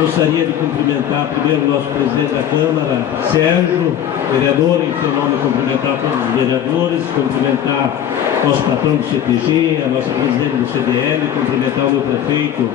Gostaria de cumprimentar primeiro o nosso presidente da Câmara, Sérgio, vereador, em seu nome cumprimentar todos os vereadores, cumprimentar nosso patrão do CTG, a nossa presidente do CDL, cumprimentar o meu prefeito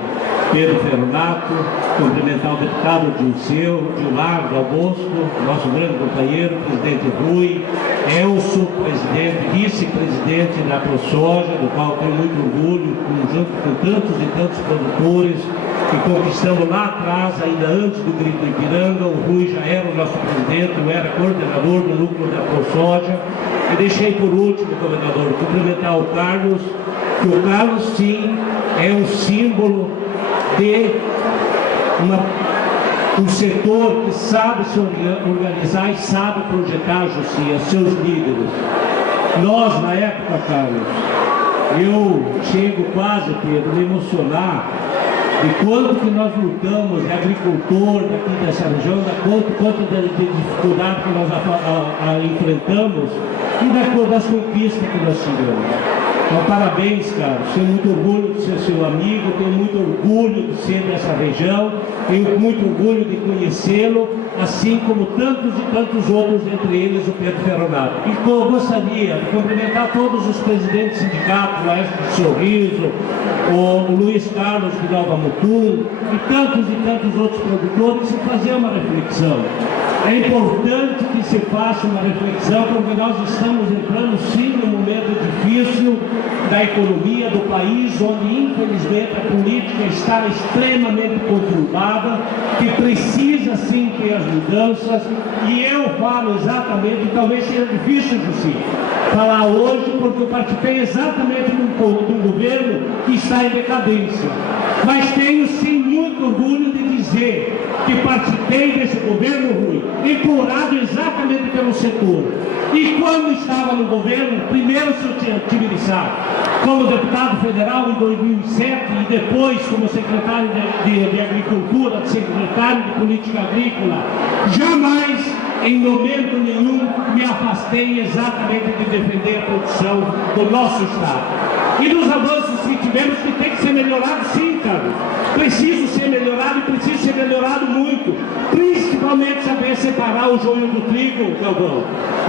Pedro Ferronato, cumprimentar o deputado Gilmar Augusto, nosso grande companheiro, presidente Rui, Elcio, presidente, vice-presidente da ProSoja, do qual tenho muito orgulho, junto com tantos e tantos produtores que conquistamos lá atrás, ainda antes do grito do Ipiranga. O Rui já era o nosso presidente, eu era coordenador do núcleo da ProSoja. E deixei por último, governador, cumprimentar o Carlos, que o Carlos sim é um símbolo de um setor que sabe se organizar e sabe projetar a justiça, seus líderes. Nós, na época, Carlos, eu chego quase, Pedro, a me emocionar de quanto que nós lutamos, de agricultor daqui dessa região, quanto de dificuldade que nós enfrentamos e das conquistas que nós tivemos. Então, parabéns, Carlos. Tenho muito orgulho de ser seu amigo, tenho muito orgulho de ser dessa região, tenho muito orgulho de conhecê-lo, assim como tantos e tantos outros, entre eles o Pedro Ferronato. E eu gostaria de cumprimentar todos os presidentes de sindicatos, o Laércio de Sorriso, o Luiz Carlos de Nova Mutum, e tantos outros produtores, e fazer uma reflexão. É importante que se faça uma reflexão, porque nós estamos entrando sim num momento difícil da economia do país, onde infelizmente a política está extremamente conturbada, que precisa sim ter as mudanças, e eu falo exatamente, talvez seja difícil de si falar hoje, porque eu participei exatamente de um governo que está em decadência, mas tenho sim muito orgulho de dizer que participei desse governo, Rui, implorado exatamente pelo setor. E quando estava no governo, primeiro eu tive de como deputado federal em 2007 e depois como secretário de Agricultura, secretário de Política Agrícola, jamais, em momento nenhum, me afastei exatamente de defender a produção do nosso Estado. E nos avanços que tivemos, que tem que ser melhorado sim, Carlos. Preciso ser melhorado e preciso ser melhorado muito. Principalmente saber separar o joio do trigo, Galvão.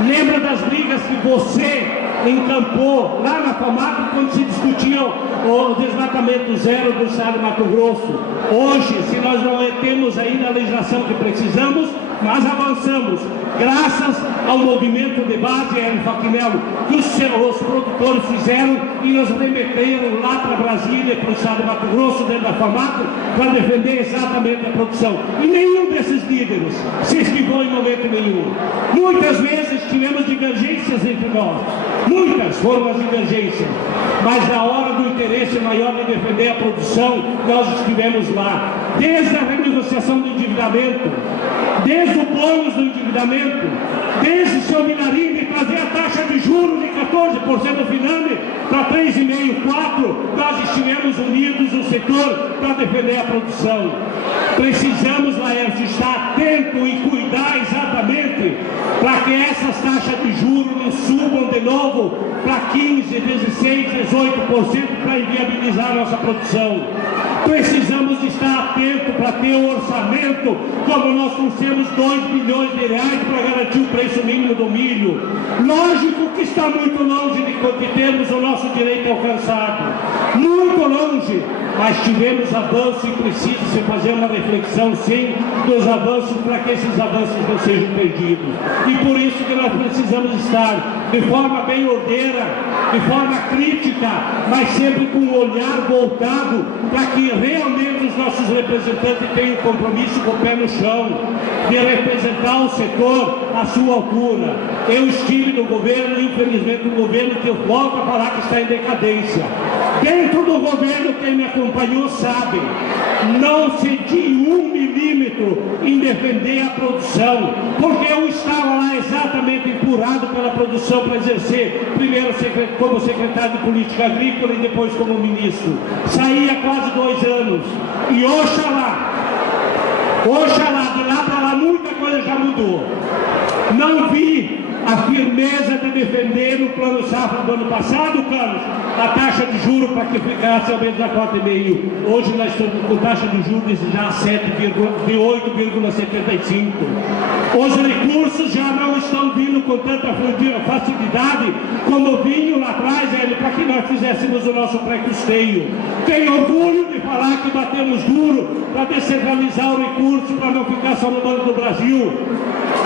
Lembra das brigas que você encampou lá na FAMAC quando se discutia o desmatamento zero do estado de Mato Grosso? Hoje, se nós não temos ainda a legislação que precisamos, nós avançamos, graças ao movimento de base, Hélio Fachinello, que os produtores fizeram e nos remeteram lá para Brasília, para o estado de Mato Grosso, dentro da FAMAC, para defender exatamente a produção. E nenhum desses líderes se esquivou em momento nenhum. Muitas vezes tivemos divergências entre nós, muitas foram as divergências, mas na hora do interesse maior de defender a produção, nós estivemos lá, desde a renegociação do endividamento, desde o bônus do endividamento, desde o seu Minarim de trazer a taxa de juros de 14% do Finame para 3,5%, 4%, nós estivemos unidos no setor para defender a produção. Precisamos, Laércio, estar atento e cuidar exatamente para que essas taxas de juros não subam de novo para 15%, 16%, 18% para inviabilizar a nossa produção. Precisamos estar atentos para ter um orçamento, como nós trouxemos 2 bilhões de reais para garantir o preço mínimo do milho. Lógico que está muito longe de termos o nosso direito alcançado, muito longe, mas tivemos avanços e precisa se fazer uma reflexão sim dos avanços para que esses avanços não sejam perdidos. E por isso que nós precisamos estar de forma bem ordeira, de forma crítica, mas sempre com um olhar voltado para que realmente os nossos representantes tenham compromisso com o pé no chão, de representar o setor à sua altura. Eu estive no governo, infelizmente um governo que eu volto a falar que está em decadência. Dentro do governo, quem me acompanhou sabe, não cedi 1 milímetro em defender a produção, porque eu estava lá exatamente empurrado pela produção para exercer, primeiro como secretário de Política Agrícola e depois como ministro. Saí há quase 2 anos e oxalá, de lá para lá muita coisa já mudou. Não vi a firmeza de defender no plano safra do ano passado, Carlos, a taxa de juros para que ficasse ao menos a 4,5. Hoje nós estamos com taxa de juros já a 8,75. Os recursos já não estão vindo com tanta facilidade como vinham lá atrás, para que nós fizéssemos o nosso pré-custeio. Tenho orgulho de falar que batemos duro para descentralizar o recurso, para não ficar só no Banco do Brasil.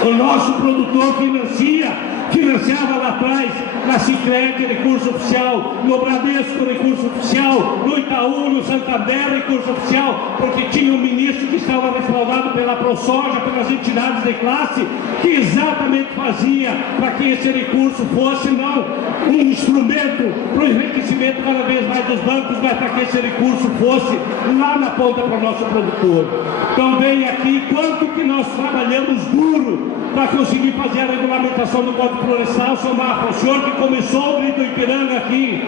O nosso produtor financiava lá atrás, na Sicredi, recurso oficial, no Bradesco, recurso oficial, no Itaú, no Santander, recurso oficial, porque tinha um ministro que estava respaldado pela ProSoja, pelas entidades de classe, que exatamente fazia para que esse recurso fosse não um instrumento para o enriquecimento cada vez mais dos bancos, mas para que esse recurso fosse lá na ponta para o nosso produtor. Então vem aqui quanto que nós trabalhamos duro para conseguir fazer a regulamentação do Código Florestal. Sou Mafra, o senhor que começou o grito Ipiranga aqui,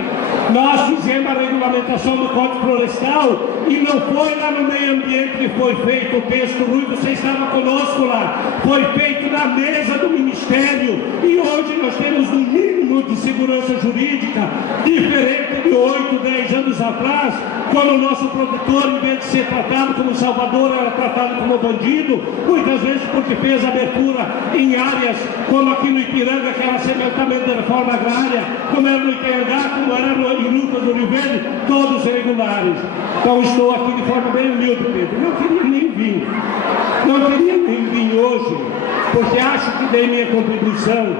nós fizemos a regulamentação do Código Florestal e não foi lá no meio ambiente que foi feito o texto, Rui, você estava conosco lá, foi feito na mesa do Ministério e hoje nós temos um mínimo de segurança jurídica diferente de 8, 10 anos atrás, quando o nosso produtor, em vez de ser tratado como salvador, era tratado como bandido, muitas vezes porque fez abertura em áreas como aqui no Ipiranga, que era sementamento da reforma agrária, como era no Itaiangá, como era em Lucas do Rio Verde, todos regulares. Então estou aqui de forma bem humilde, Pedro. Não queria nem vir. Não queria nem vir hoje, porque acho que dei minha contribuição.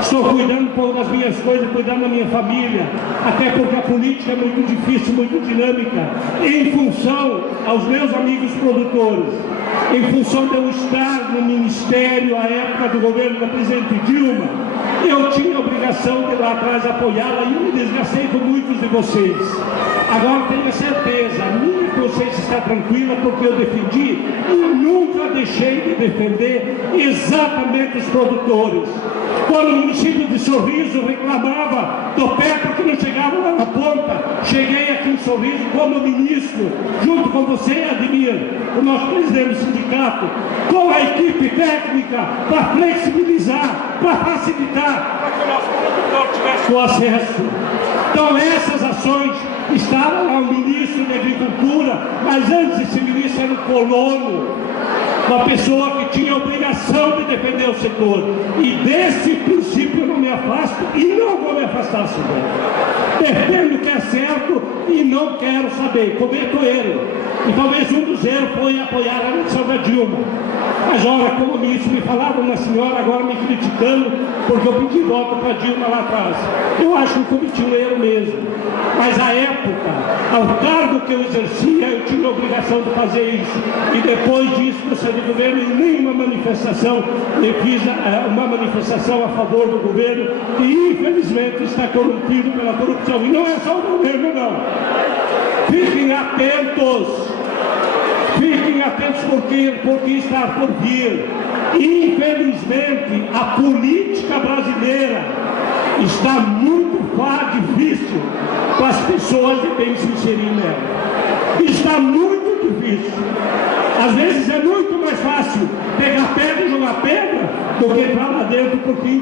Estou cuidando um pouco das minhas coisas, cuidando da minha família, até porque a política é muito difícil, muito dinâmica, em função aos meus amigos produtores, em função de eu estar no Ministério à época do governo da presidente Dilma, eu tinha a obrigação de lá atrás apoiá-la e eu me desgastei com muitos de vocês. Agora tenha certeza, a minha consciência está tranquila porque eu defendi e nunca deixei de defender exatamente os produtores. Quando o município de Sorriso reclamava do pé porque não chegava lá na ponta, cheguei aqui em Sorriso como ministro, junto com você, Ademir, o nosso presidente do sindicato, com a equipe técnica para flexibilizar, para facilitar, para que o nosso produtor tivesse o acesso. Então essas ações, estava lá o ministro da Agricultura, mas antes esse ministro era um colono, uma pessoa que tinha a obrigação de defender o setor. E desse princípio eu não me afasto e não vou me afastar, senhor. Defendo o que é certo e não quero saber, cometo erro. E talvez um dos erros foi apoiar a eleição da Dilma. Mas olha, como ministro me falava uma senhora agora me criticando porque eu pedi voto para Dilma lá atrás. Eu acho que eu cometi um erro mesmo. Mas à época, ao cargo que eu exercia, eu tinha a obrigação de fazer isso. E depois disso, no seu governo, em nenhuma manifestação, eu fiz uma manifestação a favor do governo, que infelizmente está corrompido pela corrupção. E não é só o governo, não. Fiquem atentos. Fiquem atentos porque está por vir. Infelizmente, a política brasileira está muito difícil para as pessoas de bem se inserir nela. Está muito difícil. Às vezes é muito mais fácil pegar pedra e jogar pedra do que entrar lá dentro, porque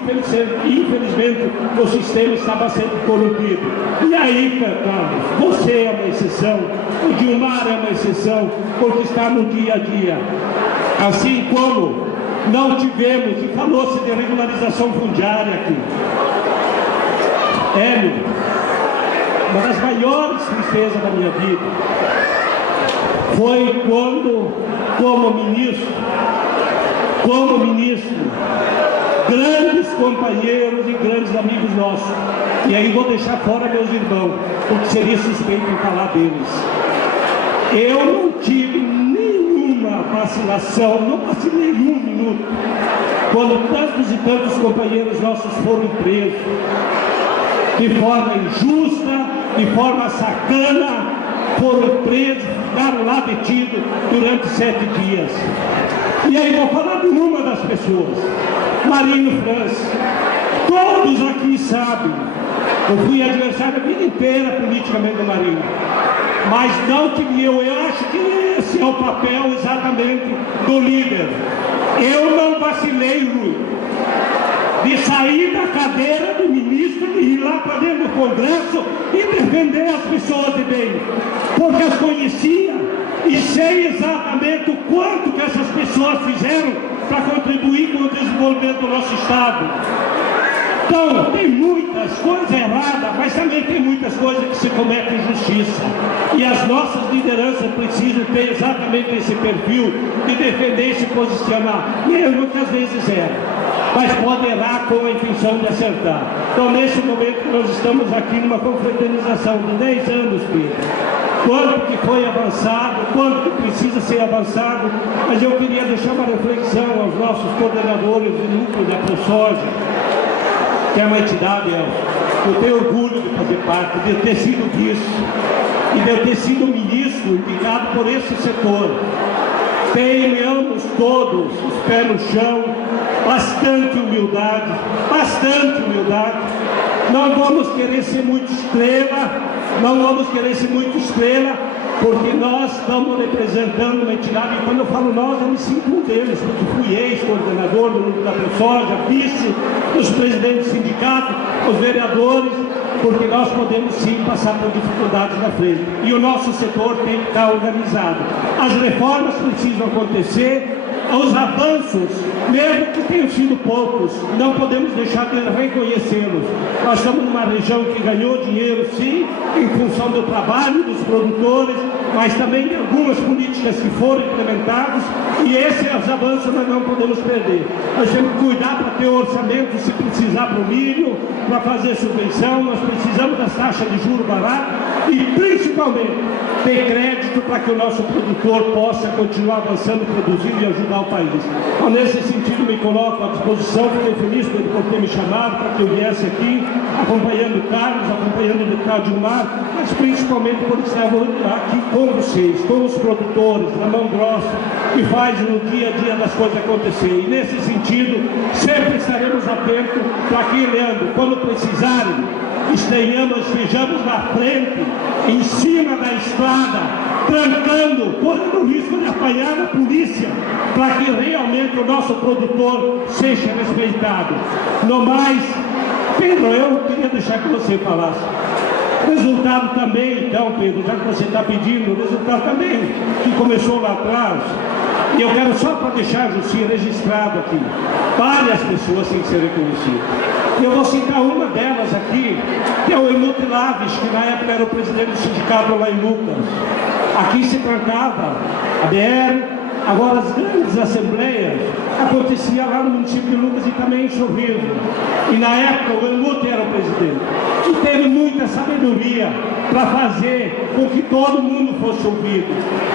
infelizmente o sistema está bastante corrompido. E aí, Carlos, você é uma exceção, o Gilmar é uma exceção, porque está no dia a dia. Assim como não tivemos, e falou-se de regularização fundiária aqui. Hélio, uma das maiores tristezas da minha vida foi quando, como ministro, grandes companheiros e grandes amigos nossos, e aí vou deixar fora meus irmãos, porque seria suspeito em falar deles. Eu não tive nenhuma vacilação, não vacilei um minuto, quando tantos e tantos companheiros nossos foram presos, de forma injusta, de forma sacana, foram presos, ficaram lá detidos durante 7 dias. E aí vou falar de uma das pessoas, Marinho França. Todos aqui sabem, eu fui adversário a vida inteira politicamente do Marinho, mas não que eu acho que esse é o papel exatamente do líder. Eu não vacilei, Rui. de sair da cadeira de ministro, de ir lá para dentro do Congresso e defender as pessoas de bem, porque as conhecia e sei exatamente o quanto que essas pessoas fizeram para contribuir com o desenvolvimento do nosso Estado. Então, tem muitas coisas erradas, mas também tem muitas coisas que se cometem injustiça. E as nossas lideranças precisam ter exatamente esse perfil de defender e se posicionar, mesmo que às vezes erram, mas pode errar com a intenção de acertar. Então, nesse momento, nós estamos aqui numa confraternização de 10 anos, Pedro. Quanto que foi avançado, quanto que precisa ser avançado, mas eu queria deixar uma reflexão aos nossos coordenadores do núcleo da ProSoja, que é uma entidade, eu tenho orgulho de fazer parte, de ter sido visto e de eu ter sido ministro indicado por esse setor. Tenhamos todos os pés no chão, bastante humildade, não vamos querer ser muito estrela, porque nós estamos representando uma entidade, e quando eu falo nós, eu me sinto um deles, porque fui ex-coordenador do núcleo da ProSoja, vice dos presidentes do sindicato, os vereadores, porque nós podemos sim passar por dificuldades na frente. E o nosso setor tem que estar organizado. As reformas precisam acontecer, os avanços, mesmo que tenham sido poucos, não podemos deixar de reconhecê-los. Nós estamos numa região que ganhou dinheiro, sim, em função do trabalho dos produtores, mas também de algumas políticas que foram implementadas, e esses avanços nós não podemos perder. Nós temos que cuidar para ter orçamento, se precisar para o milho, para fazer subvenção, nós precisamos das taxas de juros baratas e, principalmente, ter crédito para que o nosso produtor possa continuar avançando, produzindo e ajudar o país. Então, nesse sentido, me coloco à disposição, fiquei feliz por ter me chamado, para que eu viesse aqui, acompanhando o Carlos, acompanhando o deputado Gilmar, mas principalmente por estar aqui com vocês, com os produtores, na mão grossa, que faz no dia a dia das coisas acontecerem. E nesse sentido, sempre estaremos atentos para que, Leandro, quando precisarem, estejamos na frente, em cima da estrada, trancando, correndo o risco de apanhar a polícia, para que realmente o nosso produtor seja respeitado. No mais, Pedro, eu queria deixar que você falasse. Resultado também, então, Pedro, já que você está pedindo, o resultado também que começou lá atrás, e eu quero só para deixar a justiça registrado aqui, várias pessoas têm que ser reconhecidas. Eu vou citar uma delas aqui, que é o Helmut Laves, que na época era o presidente do sindicato lá em Lucas. Aqui se trancava a BR, agora as grandes assembleias aconteciam lá no município de Lucas e também em Sorriso. E na época o Helmut era o presidente. E teve muita sabedoria para fazer com que todo mundo fosse ouvido,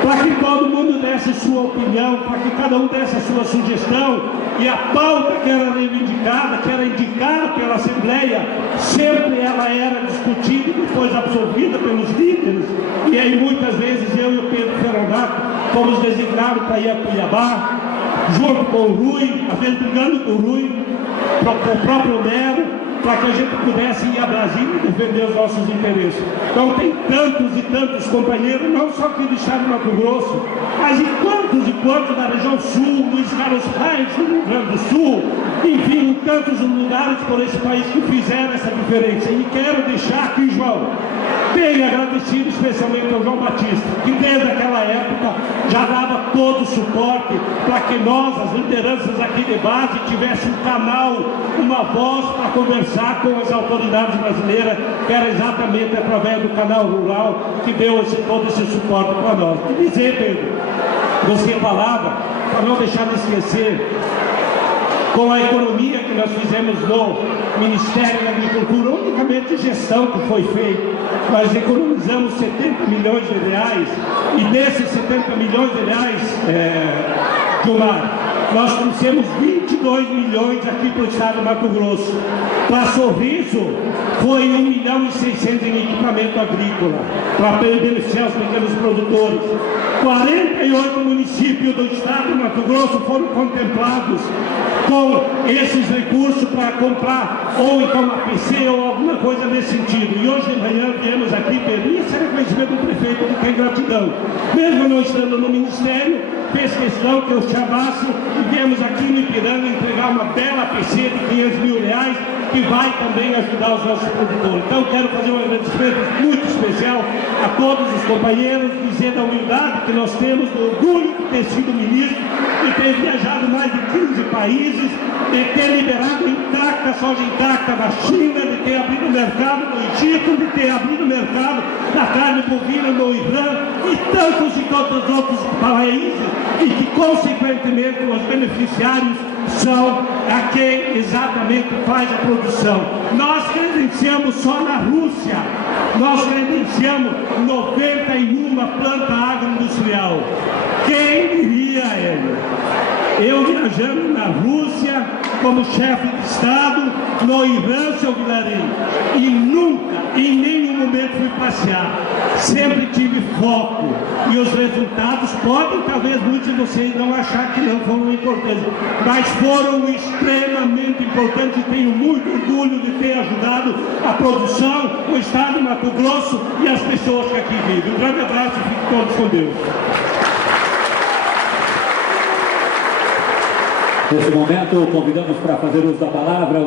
para que todo mundo desse sua opinião, para que cada um desse a sua sugestão, e a pauta que era reivindicada, que era indicada pela Assembleia, sempre ela era discutida e depois absorvida pelos líderes. E aí muitas vezes eu e o Pedro Ferronato fomos designados para ir a Cuiabá, junto com o Rui, às vezes brigando com o Rui, com o próprio Mero, para que a gente pudesse ir a Brasília e defender os nossos interesses. Então tem tantos e tantos companheiros, não só aqui do estado de Mato Grosso, mas em quantos da região sul, Luiz Carlos Reis, no Rio Grande do Sul, enfim, em tantos lugares por esse país que fizeram essa diferença. E quero deixar aqui, João, bem agradecido especialmente ao João Batista, que desde aquela época já dava todo o suporte para que nós, as lideranças aqui de base, tivéssemos um canal, uma voz para conversar com as autoridades brasileiras, que era exatamente através do canal rural que deu todo esse suporte para nós. E dizer, Pedro, você falava, para não deixar de esquecer, com a economia que nós fizemos no Ministério da Agricultura, unicamente gestão que foi feita, nós economizamos 70 milhões de reais, e desses 70 milhões de reais, Gilmar, nós trouxemos 22 milhões aqui para o estado de Mato Grosso. Para Sorriso, foi 1.600.000 em equipamento agrícola, para beneficiar os pequenos produtores. 48 municípios do estado de Mato Grosso foram contemplados com esses recursos para comprar ou então uma PC ou alguma coisa nesse sentido. E hoje de manhã viemos aqui, Pedro, e esse é reconhecimento do prefeito, que tem gratidão. Mesmo não estando no Ministério, fez questão que eu chamasse e viemos aqui no Ipiranga entregar uma bela PC de R$500 mil, que vai também ajudar os nossos produtores. Então, quero fazer um agradecimento muito especial a todos os companheiros, dizer da humildade que nós temos, do orgulho de ter sido ministro, de ter viajado mais de 15 países, de ter liberado intacta, soja intacta na China, de ter abrido mercado no Egito, de ter abrido mercado na carne bovina no Irã e tantos outros países, e que, consequentemente, os beneficiários são a quem exatamente faz a produção. Nós credenciamos só na Rússia, nós credenciamos 91 planta agroindustrial. Quem diria, Hélio? Eu viajando na Rússia como chefe de Estado, no Irã, seu Vilarim, e nunca, em nenhum momento fui passear. Sempre tive foco, e os resultados podem, talvez muitos de vocês não achar que não foram importantes, mas foram extremamente importantes, e tenho muito orgulho de ter ajudado a produção, o Estado de Mato Grosso e as pessoas que aqui vivem. Um grande abraço e fiquem todos com Deus. Nesse momento, convidamos para fazer uso da palavra